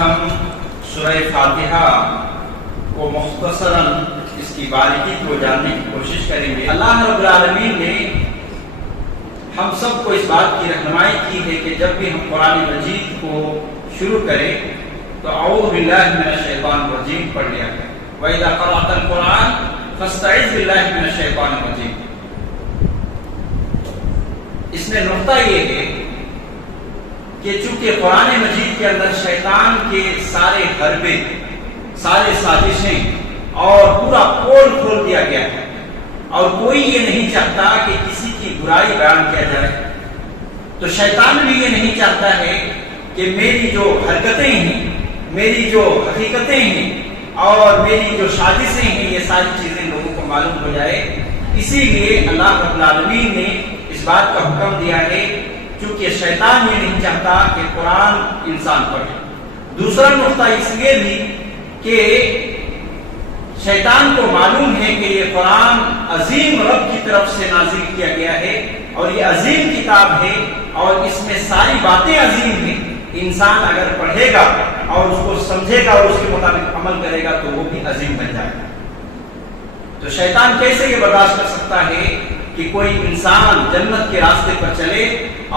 ہم سورہ فاتحہ کو مختصراً اس کی باریکی کو جاننے کی کوشش کریں گے۔ اللہ رب العالمین نے ہم سب کو اس بات کی رہنمائی کی ہے کہ جب بھی ہم قرآن مجید کو شروع کریں تو اعوذ باللہ من الشیطان الرجیم پڑھ لیا کریں۔ وَإِذَا قَرَأْتَ الْقُرْآنَ فَاسْتَعِذْ بِاللَّهِ مِنَ الشَّيْطَانِ الرَّجِيمِ۔ اس میں نقطہ یہ ہے کہ چونکہ قرآن مجید کے اندر شیطان کے سارے حربے، سارے سازشیں اور پورا پول کھول دیا گیا ہے، اور کوئی یہ نہیں چاہتا کہ کسی کی برائی بیان کیا جائے، تو شیطان بھی یہ نہیں چاہتا ہے کہ میری جو حرکتیں ہیں، میری جو حقیقتیں ہیں اور میری جو سازشیں ہیں، یہ ساری چیزیں لوگوں کو معلوم ہو جائے۔ اسی لیے اللہ رب العالمین نے اس بات کا حکم دیا ہے، چونکہ شیطان یہ نہیں چاہتا کہ قرآن انسان پڑھے۔ دوسرا نقطہ اس لیے بھی کہ شیطان کو معلوم ہے کہ یہ قرآن عظیم رب کی طرف سے نازل کیا گیا ہے اور یہ عظیم کتاب ہے اور اس میں ساری باتیں عظیم ہیں۔ انسان اگر پڑھے گا اور اس کو سمجھے گا اور اس کے مطابق عمل کرے گا تو وہ بھی عظیم بن جائے گا۔ تو شیطان کیسے یہ برداشت کر سکتا ہے کہ کوئی انسان جنت کے راستے پر چلے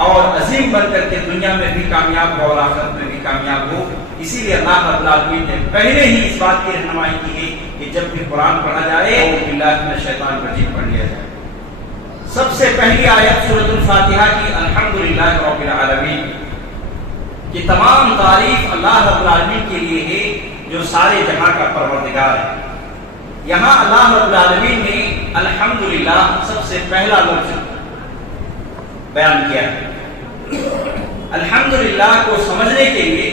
اور عظیم بن کر کے دنیا میں بھی کامیاب ہو اور آخرت میں بھی کامیاب ہو؟ اسی لیے اللہ رب العالمین نے پہلے ہی اس بات کی رہنمائی کی ہے کہ جب بھی قرآن پڑھا جائے اعوذ باللہ من الشیطان الرجیم پڑھ لیا جائے۔ سب سے پہلی آیت سورۃ الفاتحہ کی الحمدللہ رب العالمین کہ تمام تعریف اللہ رب العالمین کے لیے ہے جو سارے جہاں کا پروردگار ہے۔ یہاں اللہ رب العالمین نے الحمدللہ سب سے پہلا لفظ بیان کیا ہے۔ الحمدللہ کو سمجھنے کے لیے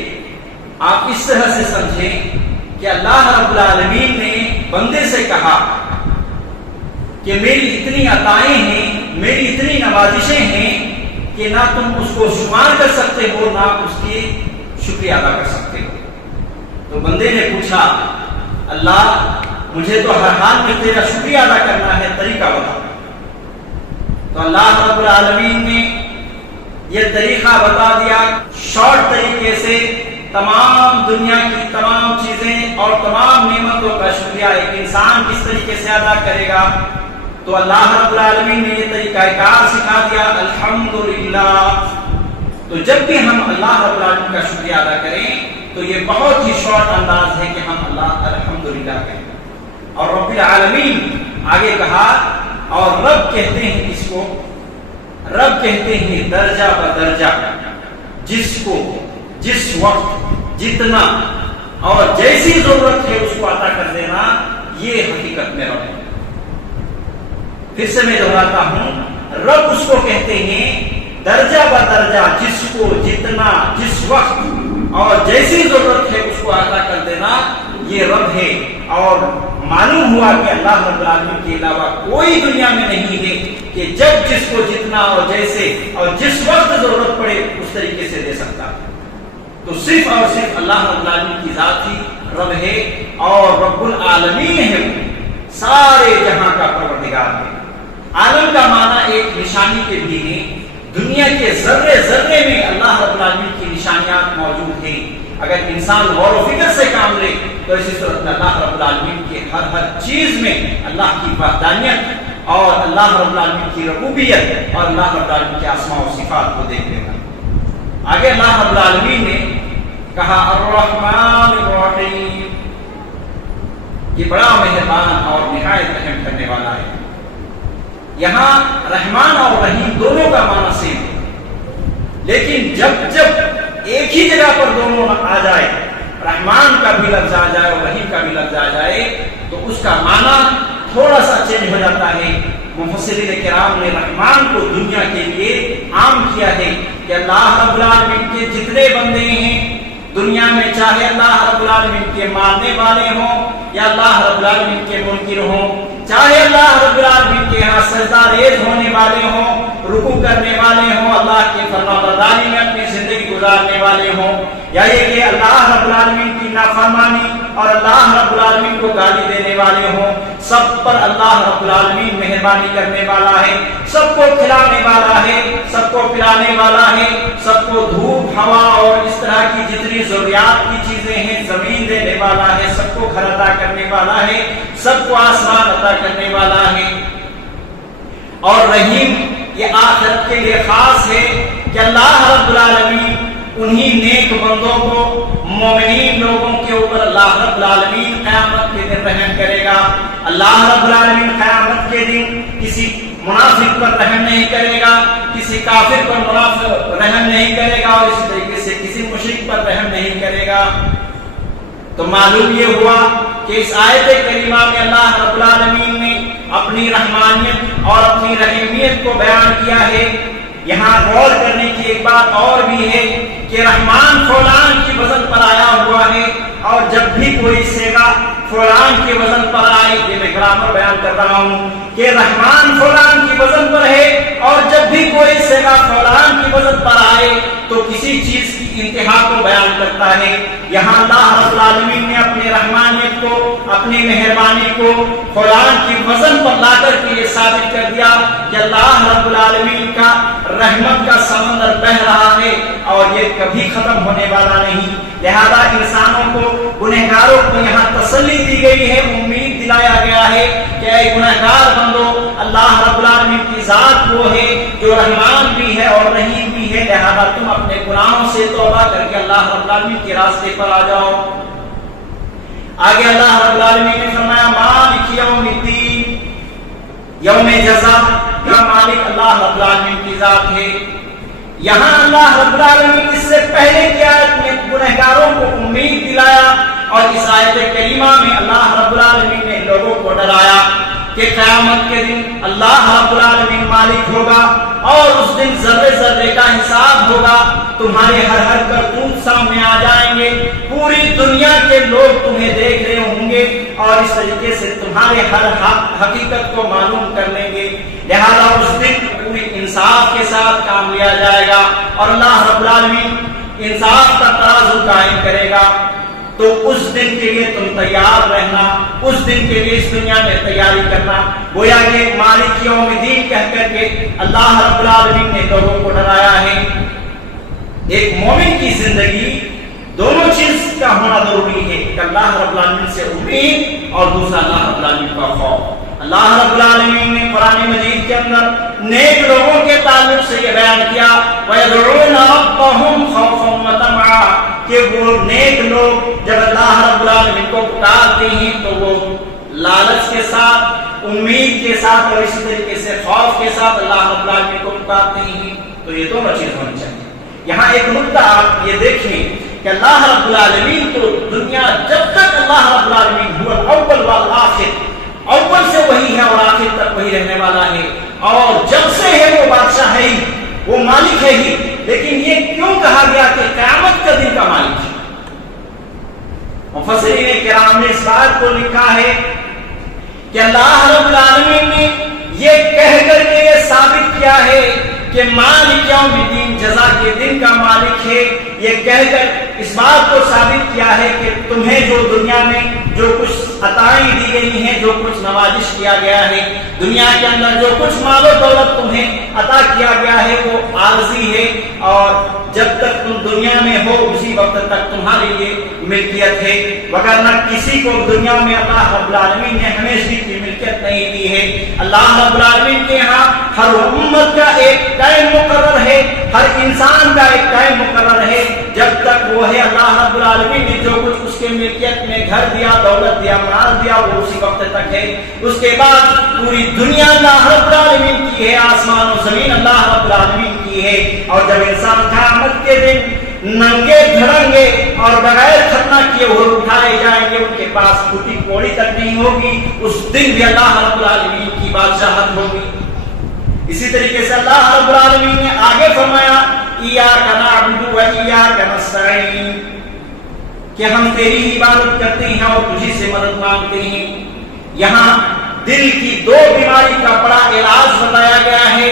آپ اس طرح سے سمجھیں کہ اللہ رب العالمین نے بندے سے کہا کہ میری اتنی عطائیں ہیں، میری اتنی نوازشیں ہیں کہ نہ تم اس کو شمار کر سکتے ہو، نہ اس کی شکریہ ادا کر سکتے ہو۔ تو بندے نے پوچھا اللہ مجھے تو ہر حال میں تیرا شکریہ ادا کرنا ہے، طریقہ بتا۔ تو اللہ رب العالمین نے یہ طریقہ بتا دیا، شارٹ طریقے سے تمام دنیا کی تمام چیزیں اور تمام نعمتوں کا شکریہ ایک انسان کس طریقے سے ادا کرے گا۔ تو اللہ رب العالمین نے یہ طریقہ کار سکھا دیا الحمدللہ۔ تو جب بھی ہم اللہ رب العالمین کا شکریہ ادا کریں تو یہ بہت ہی شارٹ انداز ہے کہ ہم اللہ الحمدللہ کہیں۔ اور رب العالمین آگے کہا، اور رب کہتے ہیں اس کو، رب کہتے ہیں درجہ بدرجہ جس کو جس وقت جتنا اور جیسی ضرورت ہے اس کو عطا کر دینا، یہ حقیقت میں رب ہے۔ پھر سے میں دہراتا ہوں، رب اس کو کہتے ہیں درجہ بدرجہ جس کو جتنا جس وقت اور جیسی ضرورت ہے اس کو عطا کر دینا، یہ رب ہے۔ اور معلوم ہوا کہ اللہ رب العالمین کے علاوہ کوئی دنیا میں نہیں ہے کہ جب جس کو جتنا اور جیسے اور جس وقت ضرورت پڑے اس طریقے سے دے سکتا۔ تو صرف اور صرف اللہ رب العالمین کی ذات ہی رب ہے اور رب العالمین ہے، سارے جہاں کا پروردگار ہے۔ عالم کا معنی ایک نشانی کے بھی ہے، دنیا کے ذرے ذرے میں اللہ رب العالمین کی نشانیات موجود ہیں۔ اگر انسان غور و فکر سے کام لے تو اسی صورت اللہ رب العالمین کے ہر چیز میں اللہ کی وحدانیت اور اللہ رب العالمین کی ربوبیت اور اللہ رب العالمین کے اسماء و صفات کو دیکھ لے گا۔ آگے اللہ رب العالمین نے کہا الرحمن الرحیم، یہ بڑا مہربان اور نہایت رحم کرنے والا ہے۔ یہاں رحمان اور رحیم دونوں کا معنی سیم ہے، لیکن جب ایک ہی جگہ پر دونوں آ جائے، رحمان کا بھی لفظ آ جائے اور رحیم کا بھی لفظ آ جائے، تو اس کا معنی تھوڑا سا چینج ہو جاتا ہے۔ مفسرین کرام نے رحمان کو دنیا کے لیے عام کیا ہے کہ اللہ رب العالمین کے جتنے بندے ہیں دنیا میں، چاہے اللہ رب العالمین کے ماننے والے ہوں یا اللہ رب العالمین کے منکر ہوں، چاہے اللہ رب العالمین کے یہاں سجدہ ریز ہونے والے ہوں، رکوع کرنے والے ہوں، اللہ کے فرمانبرداری میں اپنی زندگی گزارنے والے ہوں، یا یہ کہ اللہ رب العالمین کی نافرمانی اور اللہ رب العالمین کو گالی دینے والے ہوں، سب پر اللہ رب العالمین مہربانی کرنے والا ہے، سب کو کھلانے والا ہے، سب کو پلانے والا ہے، سب کو دھوپ ہوا اور اس طرح کی جتنی ضروریات کی چیزیں ہیں زمین دینے والا ہے، سب کو گھر عطا کرنے والا ہے، سب کو آسمان عطا کرنے والا ہے۔ اور رحیم یہ آخرت کے لیے خاص ہے کہ اللہ رب العالمین انہی نیک بندوں کو، مومنین لوگوں کے اوپر اللہ رب العالمین قیامت کے دن رحم کرے گا۔ اللہ رب العالمین قیامت کے دن کسی منافق پر رحم نہیں کرے گا، کسی کافر پر رحم نہیں کرے گا، اور اسی طریقے سے کسی مشرک پر رحم نہیں کرے گا۔ تو معلوم یہ ہوا کہ اس آیت کریمہ میں اللہ رب العالمین نے اپنی رحمانیت اور اپنی رحیمیت کو بیان کیا ہے۔ یہاں غور کرنے کی ایک بات اور بھی ہے کہ رحمان فلان کی وزن پر آیا ہوا ہے، اور جب بھی کوئی صیغہ فلان کے وزن پر آئے، یہ میں گرامر بیان کر رہا ہوں کہ رحمان فلان کی وزن پر ہے، اور جب بھی کوئی صیغہ فلان کی وزن پر آئے تو کسی چیز کی انتہا کو بیان کرتا ہے۔ یہاں اللہ رب العالمین نے اپنی رحمانیت کو، اپنی مہربانی کو فلان کی وزن پر لا کر کے یہ ثابت کر دیا کہ اللہ رب العالمین کا رحمت کا سمندر بہہ رہا ہے اور یہ کبھی ختم ہونے والا نہیں۔ لہذا انسانوں کو، گنہگاروں کو یہاں تسلی دی گئی ہے، امید دلایا گیا ہے کہ اے گنہگار بندو، اللہ رب العالمین کی ذات وہ ہے جو رحمان بھی ہے اور رحیم بھی ہے، لہذا تم اپنے گناہوں سے توبہ کر کے اللہ رب العالمین کے راستے پر آ جاؤ۔ آگے اللہ رب العالمین نے فرمایا مالک یوم الدین، یوم جزا کا مالک اللہ رب العالمین کی ذات ہے۔ یہاں اللہ رب العالمین اس سے پہلے کی آیت میں گنہگاروں کو امید دلایا، اور اس آیت کریمہ میں اللہ رب العالمین نے لوگوں کو ڈرایا کہ قیامت کے دن اللہ رب العالمین مالک ہوگا، اور اس دن ذرے ذرے کا حساب ہوگا، تمہارے ہر کرتوت سامنے آ جائیں گے، پوری دنیا کے لوگ تمہیں دیکھ رہے ہوں گے، اور اس طریقے سے تمہارے ہر حقیقت کو معلوم کر لیں گے۔ لہذا اس دن پوری انصاف کے ساتھ کام لیا جائے گا، اور اللہ رب العالمین انصاف کا ترازو قائم کرے گا۔ تو اس دن کے لیے تم تیار رہنا، اس دن کے لیے اس دنیا میں تیاری کرنا۔ گویا کہ مالک یوم الدین کہہ کر کے اللہ رب العالمین نے لوگوں کو ڈرایا ہے۔ ایک مومن کی زندگی دونوں چیز کا ہونا ضروری ہے، کہ اللہ رب العالمین سے امید اور دوسرا اللہ رب العالمین کا خوف۔ اللہ رب العالمین نے قرآن مجید کے اندر نیک لوگوں کے تعلق سے یہ بیان کیا وَيَدْعُونَ رَبَّهُمْ خَوْفًا وَطَمَعًا، کہ وہ نیک لوگ جب اللہ رب العالمین کو پکارتے ہیں تو وہ لالچ کے ساتھ، امید کے ساتھ اور اسی طریقے سے خوف کے ساتھ اللہ رب العالمین کو پکارتے ہیں۔ تو یہ دونوں چیز ہونی چاہیے۔ یہاں ایک نقطہ آپ یہ دیکھیں کہ اللہ رب العالمین تو دنیا جب تک اللہ رب العالمین ہوا اول والآخر، اول سے وہی ہے اور آخر تک وہی رہنے والا ہے، اور جب سے ہے وہ بادشاہ ہے ہی، وہ مالک ہے ہی، لیکن یہ کیوں کہا گیا کہ قیامت کا دن کا مالک ہے؟ مفسرین کرام نے اس بات کو لکھا ہے کہ اللہ رب العالمین نے یہ کہہ کر کے یہ ثابت کیا ہے کہ مالک یوم الدین، جزا کے دن کا مالک ہے، یہ کہہ کر اس بات کو ثابت کیا ہے کہ تمہیں جو دنیا میں جو کچھ عطائیں دی گئی ہیں، جو کچھ نوازش کیا گیا ہے، دنیا کے اندر جو کچھ مال و دولت تمہیں عطا کیا گیا ہے وہ عارضی ہے، اور جب تک تم دنیا میں ہو اسی وقت تک تمہارے لیے ملکیت ہے، وگرنہ کسی کو دنیا میں اللہ رب العالمین نے ہمیشہ کی ملکیت نہیں دی ہے۔ اللہ رب العالمین کے یہاں ہر امت کا ایک ٹائم مقرر ہے، ہر انسان کا ایک ٹائم مقرر ہے، جب تک وہ ہے اللہ رب العالمین نے جو کچھ اس کے ملکیت میں گھر دیا، دولت دیا، مال دیا، وہ اسی وقت تک ہے۔ اس کے بعد پوری دنیا اللہ رب العالمین کی ہے، آسمان و زمین اللہ رب العالمین کی ہے، اور جب انسان قیامت کے دن ننگے دھڑنگے اور بغیر ختنہ کیے ہوئے اٹھائے جائیں گے، ان کے پاس پھوٹی کوڑی تک نہیں ہوگی، اس دن بھی اللہ رب العالمین کی بادشاہت ہوگی۔ اسی طریقے سے اللہ رب العالمین نے آگے فرمایا ایاک نعبد و ایاک نستعین، کہ ہم تیری عبادت کرتے ہیں اور تجھی سے مدد مانگتے ہیں۔ یہاں دل کی دو بیماری کا بڑا علاج بتایا گیا ہے۔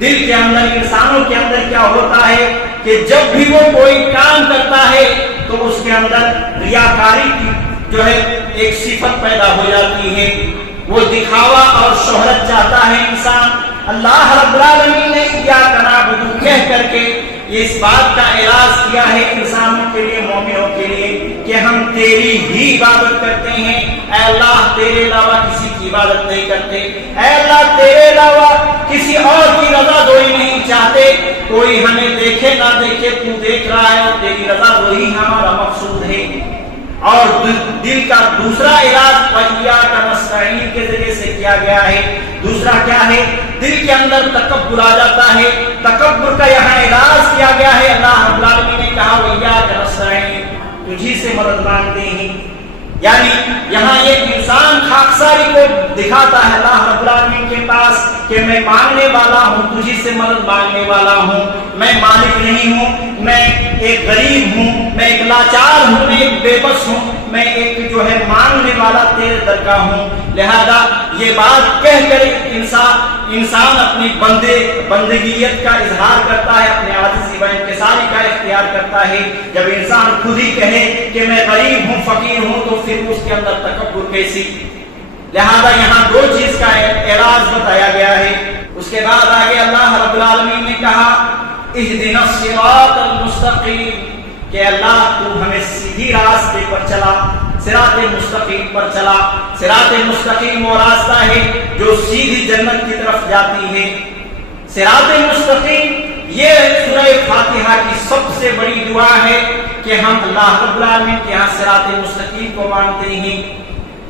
دل کے اندر، انسانوں کے اندر کیا ہوتا ہے کہ جب بھی وہ کوئی کام کرتا ہے تو اس کے اندر ریاکاری کی جو ہے ایک صفت پیدا ہو جاتی ہے، وہ دکھاوا اور شہرت چاہتا ہے انسان۔ اللہ رب العالمین نے ایاک نعبد کہہ کر کے اس بات کا اعراض کیا ہے انسانوں کے لیے، مومنوں کے لیے، کہ ہم تیری ہی عبادت کرتے ہیں۔ اے اللہ تیرے علاوہ کسی کی عبادت نہیں کرتے، اے اللہ تیرے علاوہ کسی اور کی رضا دوئی نہیں چاہتے، کوئی ہمیں دیکھے نہ دیکھے تو دیکھ رہا ہے اور تیری رضا دوئی ہمارا مقصود ہے۔ اور دل کا دوسرا علاج وَإِيَّاكَ نَسْتَعِينُ کے ذریعے سے کیا گیا ہے۔ دوسرا کیا ہے؟ دل کے اندر تکبر آ جاتا ہے، تکبر کا یہاں علاج کیا گیا ہے۔ اللہ رب العالمین نے کہا وَإِيَّاكَ نَسْتَعِينُ، تجھی سے مدد مانگتے ہیں، یعنی یہاں ایک انسان خاکساری کو دکھاتا ہے اللہ رب العالمین کے پاس کہ میں مانگنے والا ہوں، تجھی سے مدد مانگنے والا ہوں، میں مالک نہیں ہوں، میں ایک غریب ہوں، میں ایک لاچار ہوں، میں ایک بے بس ہوں، میں ایک جو ہے مانگنے والا تیرے در کا ہوں۔ لہذا یہ بات کہہ کر انسان اپنی بندگیت کا اظہار کرتا ہے، اپنے عاجزی و انکساری کا اختیار کرتا ہے۔ جب انسان خود ہی کہے کہ میں غریب ہوں، فقیر ہوں، تو پھر اس کے اندر تکبر کیسی؟ لہذا یہاں دو چیز کا اعراض بتایا گیا ہے۔ اس کے بعد آگے اللہ رب العالمین نے کہا اہدنا الصراط المستقیم، کہ اللہ تو ہمیں سیدھی راستے پر چلا، صراط مستقیم پر چلا۔ صراط مستقیم وہ راستہ ہے جو سیدھی جنت کی طرف جاتی ہے۔ صراط مستقیم یہ سورہ فاتحہ کی سب سے بڑی دعا ہے کہ ہم اللہ رب العالمین کے یہاں صراط مستقیم کو مانتے ہیں۔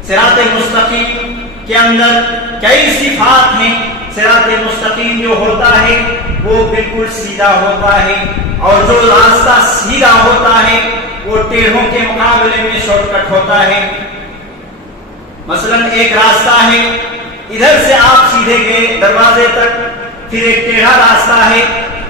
صراط مستقیم کے اندر کئی صفات ہیں۔ صراط مستقیم جو ہوتا ہے وہ بالکل سیدھا ہوتا ہے، اور جو راستہ سیدھا ہوتا ہے وہ ٹیڑھوں کے مقابلے میں شارٹ کٹ ہوتا ہے۔ مثلا ایک راستہ ہے، ادھر سے آپ سیدھے گئے دروازے تک، پھر ایک ٹیڑھا راستہ ہے،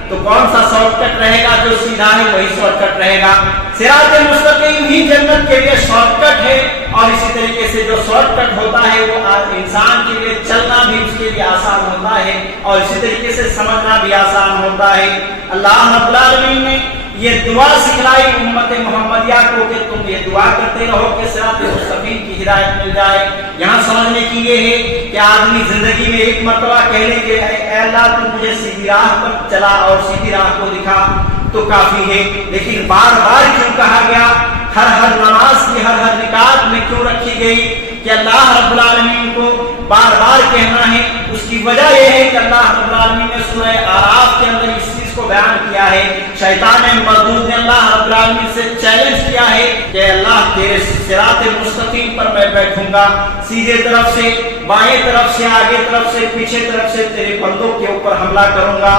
تو کون سا شارٹ کٹ رہے گا؟ جو سیدھا ہے وہی شارٹ کٹ رہے گا۔ صراط مستقیم ہی جنت کے لیے شارٹ کٹ ہے، اور اسی طریقے سے جو شارٹ کٹ ہوتا ہے وہ انسان کے لیے چلنا بھی اس کے لیے آسان ہوتا ہے، اور اسی طریقے سے سمجھنا بھی آسان ہوتا ہے۔ اللہ رب العالمین نے یہ دعا سکھلائی امت محمدیہ کو کہ تم یہ دعا کرتے رہو کہ صراط مستقیم کی ہدایت مل جائے۔ یہاں سمجھنے کی یہ ہے کہ آدمی زندگی میں ایک مرتبہ کہہ لے کہ اے اللہ تو مجھے سیدھی راہ پر چلا اور سیدھی راہ کو دکھا تو کافی ہے، لیکن بار بار کیوں کہا گیا؟ ہر نماز کی ہر رکعت میں کیوں رکھی گئی کہ اللہ رب العالمین کو بار بار کہنا ہے؟ اس کی وجہ یہ ہے کہ اللہ رب العالمین نے سورہ اعراف کے اندر اس چیز کو بیان کیا ہے۔ شیطان مردود نے اللہ رب العالمین سے چیلنج کیا ہے کہ اللہ تیرے صراط مستقیم پر میں بیٹھوں گا، سیدھے طرف سے، بائیں طرف سے، آگے طرف سے، پیچھے طرف سے تیرے بندوں کے اوپر حملہ کروں گا۔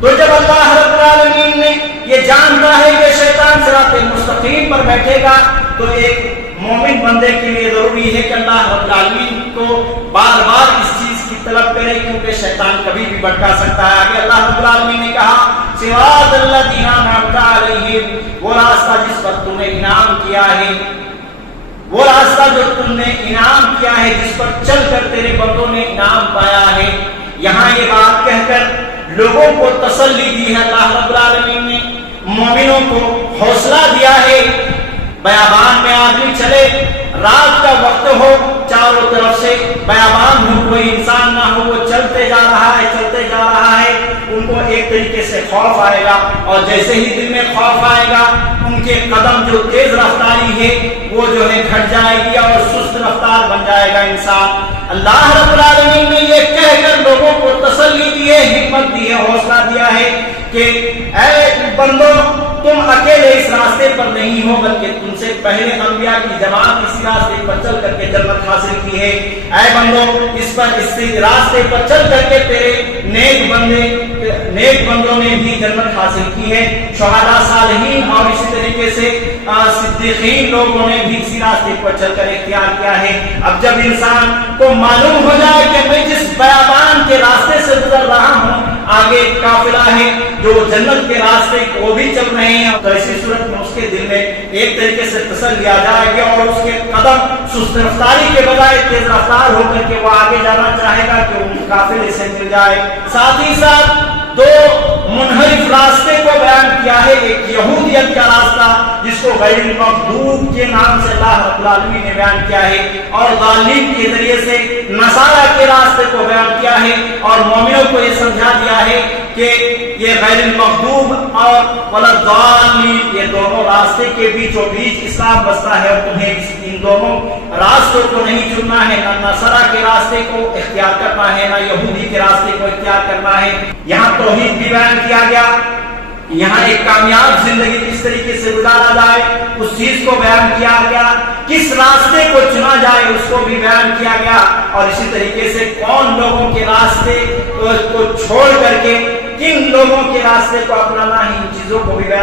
تو جب اللہ رب العالمین نے یہ جانتا ہے کہ شیطان صراط مستقیم پر بیٹھے گا، تو ایک مومن بندے کے لیے ضروری ہے کہ اللہ رب العالمین کو بار بار اس چیز کی طلب کرے، کیونکہ شیطان کبھی بھی بھٹکا سکتا ہے۔ آگے اللہ رب العالمین نے کہا صراط الذین انعمت علیہم، وہ راستہ جس پر تم نے انعام کیا ہے، وہ راستہ جو تم نے انعام کیا ہے، جس پر چل کر تیرے بندوں نے انعام پایا ہے۔ یہاں یہ بات کہہ کر لوگوں کو تسلی دی ہے اللہ رب العالمین نے، مومنوں کو حوصلہ دیا ہے۔ بیابان میں آدمی چلے، رات کا وقت ہو، چاروں طرف سے بیابان ہو، کوئی انسان نہ ہو، وہ چلتے جا رہا ہے، چلتے جا رہا ہے، ان کو ایک طریقے سے خوف آئے گا، اور جیسے ہی دل میں خوف آئے گا ان کے قدم جو تیز رفتاری ہے وہ جو ہے گھٹ جائے گی اور سست رفتار بن جائے گا انسان۔ اللہ رب العالمین نے یہ کہہ کر لوگوں کو تسلی دی ہے، ہمت دی ہے، حوصلہ دیا ہے کہ اے بندو تم اکیلے اس راستے پر نہیں ہو، بلکہ تم سے پہلے انبیاء کی جماعت اسی راستے پر چل کر کے جنت حاصل کی ہے۔ اے بندو اس راستے پر چل کر کے تیرے نیک بندوں نے بھی جنت حاصل کی ہے، شہداء صالحین اور اسی طریقے سے صدیقین لوگوں نے بھی اسی راستے پر چل کر اختیار کیا ہے۔ اب جب انسان کو معلوم ہو جائے کہ میں جس بیابان کے راستے سے گزر رہا ہوں آگے ایک قافلہ ہے جو جنت کے راستے کو بھی چل رہے ہیں، تو ایسی صورت میں اس کے دل میں ایک طریقے سے تسلی آ جائے گی، اور اس کے قدم سست رفتاری کے بجائے تیز رفتار ہو کر کے وہ آگے جانا چاہے گا کہ ان قافلے سے مل جائے۔ ساتھ ہی ساتھ دو منحرف راستے کو بیان کیا ہے، ایک یہودیت کا راستہ جس کو غیر المغضوب کے نام سے اللہ رب العالمین نے بیان کیا ہے، اور ضالین کے ذریعے سے نصارہ کے راستے کو بیان کیا ہے، اور مومنوں کو یہ سمجھا دیا ہے کہ یہ غیر المغضوب اور والضالین یہ دونوں راستے کے بیچوں بیچ اسلام بستا ہے، اور تمہیں ان دونوں راستوں کو نہیں چننا ہے، نہ نصارہ کے راستے کو اختیار کرنا ہے، نہ یہودی کے راستے کو اختیار کرنا ہے۔ یہاں توحید بھی بیان کیا گیا، یہاں ایک کامیاب زندگی کس طریقے سے گزارا جائے اس چیز کو بیان کیا گیا، کس راستے کو چنا جائے اس کو بھی بیان کیا گیا، اور اسی طریقے سے کون لوگوں کے راستے کو چھوڑ کر کے کن لوگوں کے راستے کو اپنانا ہے، ان چیزوں کو بھی بیان